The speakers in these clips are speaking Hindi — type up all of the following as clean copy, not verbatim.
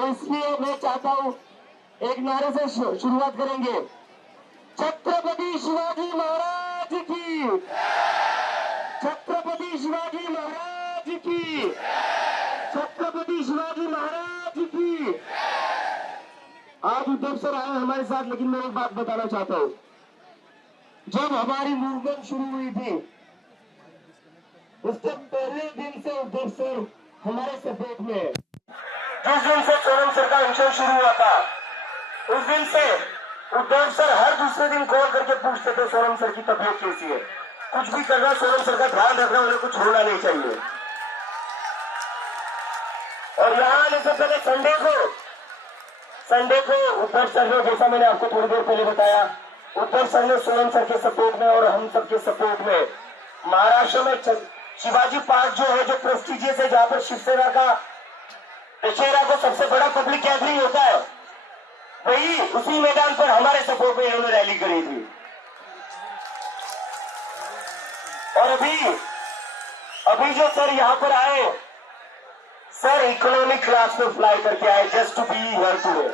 तो इसलिए मैं चाहता हूं एक नारे से शुरुआत करेंगे। छत्रपति शिवाजी महाराज की, छत्रपति शिवाजी महाराज की, छत्रपति शिवाजी महाराज की। आज उद्धव सर आए हमारे साथ, लेकिन मैं एक बात बताना चाहता हूं। जब हमारी मूवमेंट शुरू हुई थी उसके पहले दिन से उद्धव सर हमारे सपोर्ट में है। जिस दिन से सोनम सर का अनशन शुरू हुआ था उस दिन से उद्धव सर हर दूसरे दिन कॉल करके पूछते थे सोनम सर की तबीयत कैसी है, कुछ भी करना सोनम सर का ध्यान रखना, उन्हें कुछ होना नहीं चाहिए। और यहाँ आने से पहले संडे को उद्धव सर ने, जैसा मैंने आपको थोड़ी देर पहले बताया, उद्धव सर ने सोनम सर के सपोर्ट में और हम सबके सपोर्ट में महाराष्ट्र में शिवाजी पार्क जो है, जो प्रेस्टिजियस है, जहां पर शिवसेना का दशहरा को सबसे बड़ा पब्लिक गैदरिंग होता है, वही उसी मैदान पर हमारे सपोर्ट में इन्होंने रैली करी थी। और अभी जो सर यहाँ पर आए, सर इकोनॉमिक क्लास में फ्लाई करके आए just to be here today.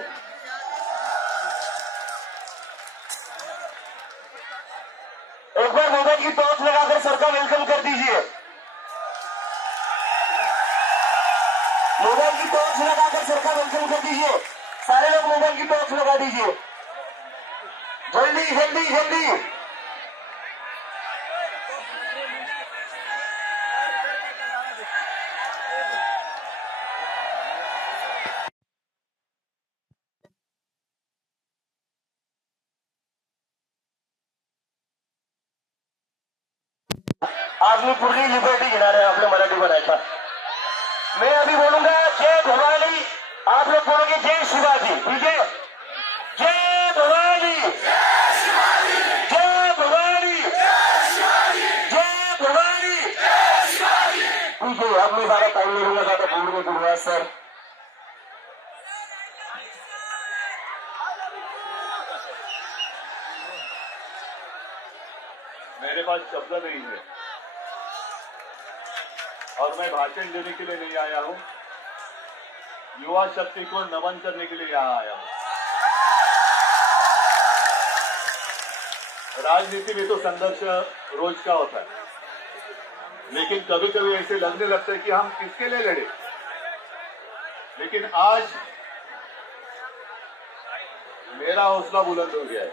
एक बार मोबाइल की टॉर्च लगाकर सर का वेलकम कर दीजिए। मोबाइल की टॉर्च लगाकर सर का वेलकम कर दीजिए। सारे लोग मोबाइल की टॉर्च लगा दीजिए, जल्दी जल्दी जल्दी। आदमी पूरी लिबर्टी गिरा रहे हैं, आपने मराठी बनाया था। मैं अभी बोलूंगा जय भवानी, आप लोग बोलोगे जय शिवाजी, ठीक है? जय भवानी, जय शिवाजी, जय भवानी, जय शिवाजी, जय भवानी, जय शिवाजी। ठीक है, अब मैं ज्यादा टाइम नहीं लगा था बोलने के लिए सर। मेरे पास शब्द नहीं है और मैं भाषण देने के लिए नहीं आया हूं, युवा शक्ति को नमन करने के लिए यहाँ आया हूं। राजनीति में तो संघर्ष रोज का होता है, लेकिन कभी कभी ऐसे लगने लगता है कि हम किसके लिए लड़े। लेकिन आज मेरा हौसला बुलंद हो गया है,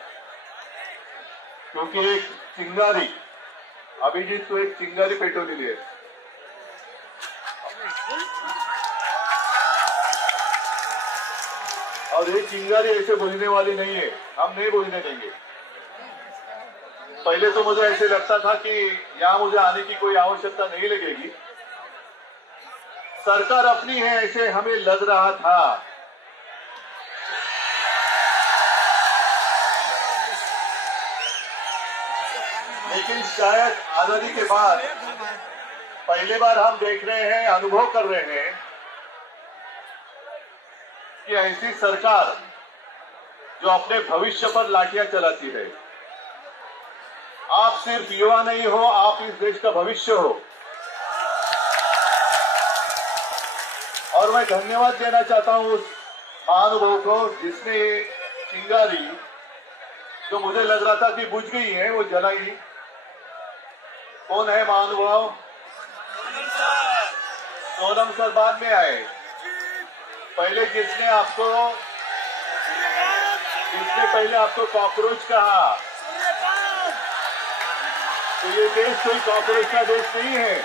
क्योंकि एक चिंगारी, अभिजीत तो एक चिंगारी पेटवलेली आहे। और ये चिंगारी ऐसे बुझने वाली नहीं है, हम नहीं बुझने देंगे। पहले तो मुझे ऐसे लगता था कि यहाँ मुझे आने की कोई आवश्यकता नहीं लगेगी, सरकार अपनी है ऐसे हमें लग रहा था। लेकिन शायद आजादी के बाद पहली बार हम देख रहे हैं, अनुभव कर रहे हैं कि ऐसी सरकार जो अपने भविष्य पर लाठियां चलाती है। आप सिर्फ युवा नहीं हो, आप इस देश का भविष्य हो। और मैं धन्यवाद देना चाहता हूं उस महानुभाव को जिसने ये चिंगारी, जो मुझे लग रहा था कि बुझ गई है, वो जलाई। कौन है महानुभाव? सोनम सर बाद में आए। पहले जिसने पहले आपको कॉकरोच कहा, तो ये देश कोई कॉकरोच का देश नहीं है।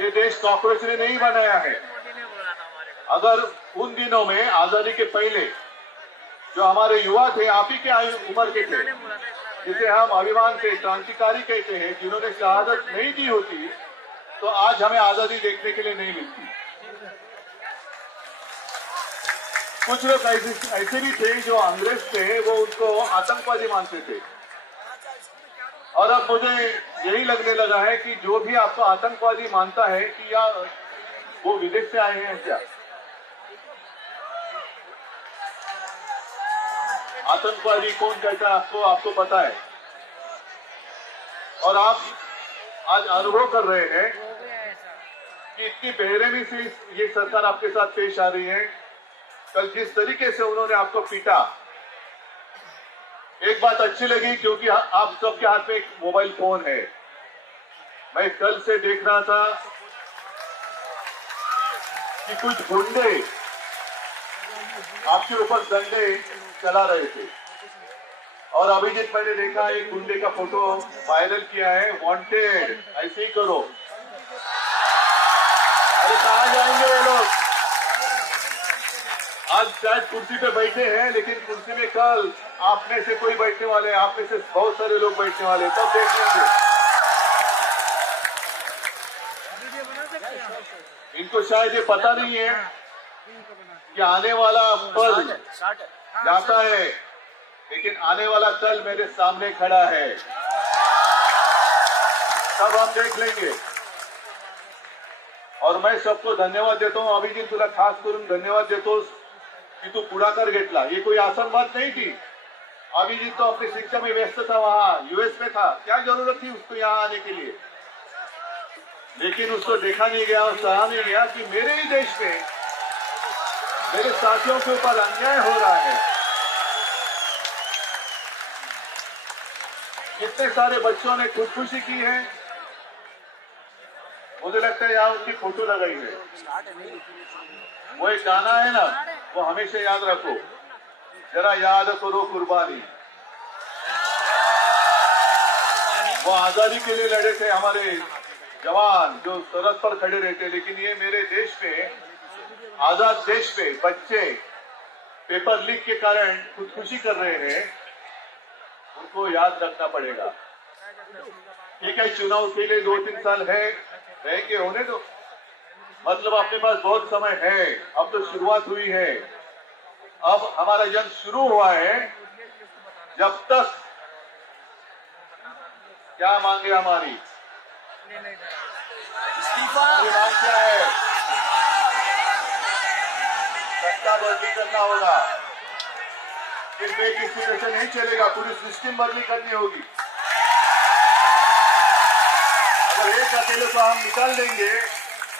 ये देश कॉकरोच ने नहीं बनाया है। अगर उन दिनों में आजादी के पहले जो हमारे युवा थे, आप ही के उम्र के थे, जिसे हम अभिमान से क्रांतिकारी कहते हैं, जिन्होंने शहादत नहीं दी होती तो आज हमें आजादी देखने के लिए नहीं मिलती। कुछ लोग ऐसे भी थे जो अंग्रेज थे, वो उनको आतंकवादी मानते थे। और अब मुझे यही लगने लगा है कि जो भी आपको आतंकवादी मानता है कि या वो विदेश से आए हैं क्या। आतंकवादी कौन कहता है आपको पता है। और आप आज अनुभव कर रहे हैं कि कि इतनी बेरहमी से ये सरकार आपके साथ पेश आ रही है। कल जिस तरीके से उन्होंने आपको पीटा, एक बात अच्छी लगी क्योंकि आप सबके हाथ में एक मोबाइल फोन है। मैं कल से देख रहा था कि कुछ गुंडे आपके ऊपर डंडे चला रहे थे और अभिजीत मैंने देखा एक गुंडे का फोटो वायरल किया है, वांटेड, ऐसे ही करो। अरे कहाँ जाएंगे ये लोग? आज शायद कुर्सी पे बैठे हैं, लेकिन कुर्सी में कल आप में से कोई बैठने वाले हैं, आप में से बहुत सारे लोग बैठने वाले हैं, तब देख लेंगे। इनको शायद ये पता नहीं है कि आने वाला पल जाता है, लेकिन आने वाला कल मेरे सामने खड़ा है, तब हम देख लेंगे। और मैं सबको धन्यवाद देता हूँ। अभिजीत तुला खास करून धन्यवाद देतो कि तू पुढाकार घेतला। ये कोई आसान बात नहीं थी। अभिजीत तो अपनी शिक्षा में व्यस्त था, वहां यूएस में था, क्या जरूरत थी उसको यहाँ आने के लिए? लेकिन उसको देखा नहीं गया और सहा नहीं गया कि मेरे ही देश में मेरे साथियों के ऊपर अन्याय हो रहा है। कितने सारे बच्चों ने खुदकुशी की है। मुझे लगता है यहाँ उसकी फोटो लगाई है। वो एक गाना है ना, वो हमेशा याद रखो, जरा याद करो कुर्बानी। वो आजादी के लिए लड़े थे हमारे जवान, जो सरहद पर खड़े रहते। लेकिन ये मेरे देश में, आजाद देश में बच्चे पेपर लीक के कारण खुदकुशी कर रहे हैं, उनको याद रखना पड़ेगा। ठीक है, चुनाव के लिए 2-3 साल है, रहेंगे, होने दो। मतलब अपने पास बहुत समय है, अब तो शुरुआत हुई है। अब हमारा जंग शुरू हुआ है। जब तक क्या मांगे हमारी मांग क्या है? सत्ता बदली करना होगा। सिर्फ एक स्थिति से नहीं चलेगा, पूरी सिस्टम बदली करनी होगी। अगर एक अकेले को हम निकाल देंगे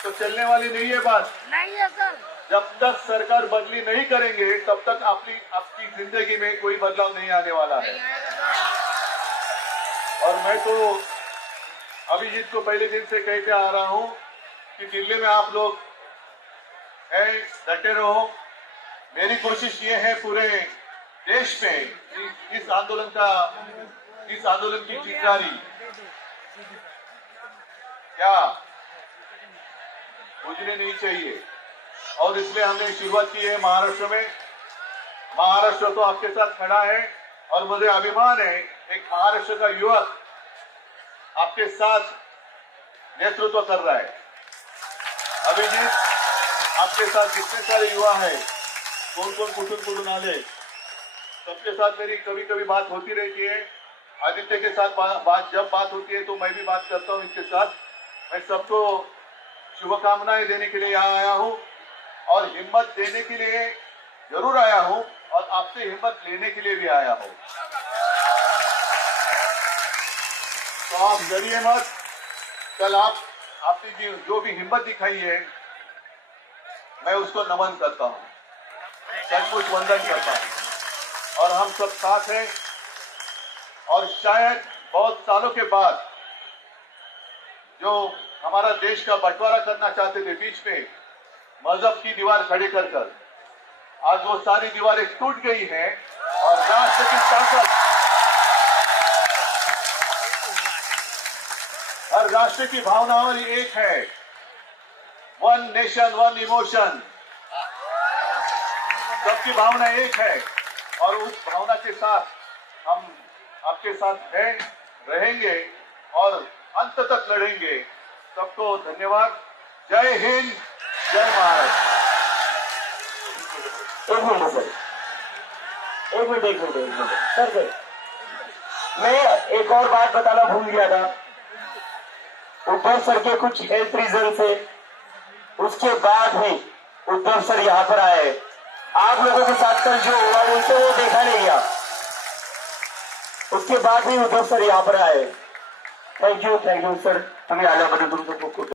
तो चलने वाली नहीं है बात। नहीं है सर। जब तक सरकार बदली नहीं करेंगे तब तक आपकी जिंदगी में कोई बदलाव नहीं आने वाला है। और मैं तो अभिजीत को पहले दिन से कहते आ रहा हूं कि दिल्ली में आप लोग हैं, डटे रहो। मेरी कोशिश ये है पूरे देश में इस आंदोलन की चिंगारी क्या बुझने नहीं चाहिए। और इसलिए हमने शुरुआत की है महाराष्ट्र में। महाराष्ट्र तो आपके साथ खड़ा है और मुझे अभिमान है, एक महाराष्ट्र का युवक आपके साथ नेतृत्व कर रहा है। अभिजीत, आपके साथ कितने सारे युवा हैं, कौन कौन कुटुन आले, सबके साथ मेरी कभी कभी बात होती रहती है। आदित्य के साथ जब बात होती है तो मैं भी बात करता हूं इसके साथ। मैं सबको शुभकामनाएं देने के लिए यहाँ आया हूं और हिम्मत देने के लिए जरूर आया हूं और आपसे हिम्मत लेने के लिए भी आया हूं। तो आप डरिए मत। कल आपने जो भी हिम्मत दिखाई है, मैं उसको नमन करता हूं, सचमुच वंदन करता हूं। और हम सब साथ हैं। और शायद बहुत सालों के बाद जो हमारा देश का बंटवारा करना चाहते थे, बीच में मजहब की दीवार खड़ी कर आज वो सारी दीवारें टूट गई हैं और राष्ट्र की ताकत, हर राष्ट्र की भावना हमारी एक है। वन नेशन वन इमोशन, सबकी भावना एक है और उस भावना के साथ हम आपके साथ हैं, रहेंगे और अंत तक लड़ेंगे। सबको धन्यवाद। जय हिंद, जय भारत। एक मिनट सर, मैं एक और बात बताना भूल गया था। उद्धव सर के कुछ हेल्थ रीजन से उसके बाद ही उद्धव सर यहाँ पर आए। आप लोगों के साथ कल जो हुआ उनसे वो देखा नहीं गया, उसके बाद ही उद्धव सर यहाँ पर आए। थैंक यू सर, हमें आल्याबद्दल तुमचं खूप खूप